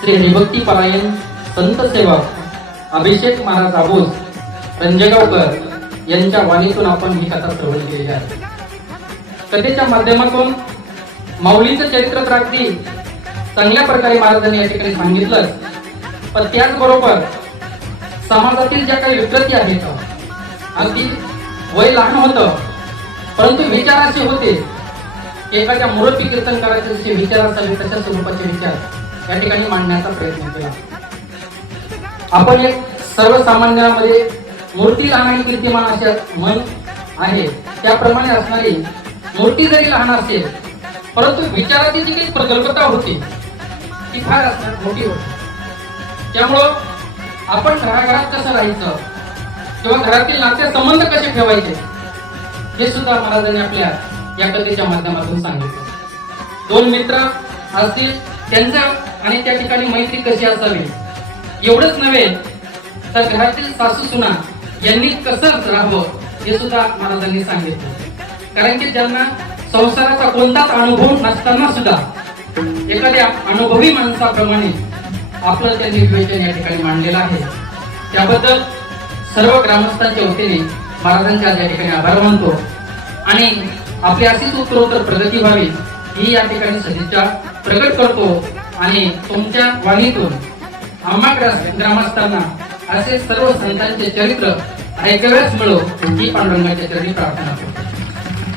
श्री हरिभक्ती परायण संत सेवक अभिषेक महाराज आबोस रंजगावकर यांच्या वाणीतून आपण ही कथा श्रवण केलेली आहे. कथेच्या माध्यमातून माऊलीचं चरित्र तर अगदी चांगल्या प्रकारे महाराजांनी या ठिकाणी सांगितलं, पण त्याचबरोबर समाजातील ज्या काही विकृती आहेत, अगदी वय लहान होतं परंतु विचार असे होते, एखाद्या मुरब्बी कीर्तन करायचे जसे विचार असावे तशा स्वरूपाचे विचार या ठिकाणी मांडण्याचा प्रयत्न केला. आपण एक सर्वसामान्यांमध्ये मूर्ती लहान आणि कीर्तिमान असे मन आहे, त्याप्रमाणे असणारी मूर्ती जरी लहान असेल परंतु विचाराची जी काही प्रगल्भता होती ती फार असणार मोठी होती. त्यामुळं आपण घराघरात कसं राहायचं किंवा घरातील नाते संबंध कसे ठेवायचे हे सुद्धा महाराजांनी आपल्या या कथेच्या माध्यमातून सांगितलं. दोन मित्र असतील त्यांचा आणि त्या ठिकाणी मैत्री कशी असावी एवढंच नव्हे तर घरातील सासू सुना यांनी कसं राहावं हे सुद्धा महाराजांनी सांगितलं. कारण की ज्यांना संसाराचा कोणताच अनुभव नसताना सुद्धा एखाद्या अनुभवी माणसाप्रमाणे आपलं त्यांनी विवेचन या ठिकाणी मांडलेलं आहे. त्याबद्दल सर्व ग्रामस्थांच्या वतीने महाराजांच्या या ठिकाणी आभार मानतो आणि आपली अशीच उत्तरोत्तर प्रगती व्हावी ही या ठिकाणी सदिच्छा प्रकट करतो आणि तुमच्या वाणीतून आम्हा ग्रामस्थांना असे सर्व संतांचे चरित्र ऐकाव्यास मिळो ही पांडुरंगाच्या चरणी प्रार्थना करतो.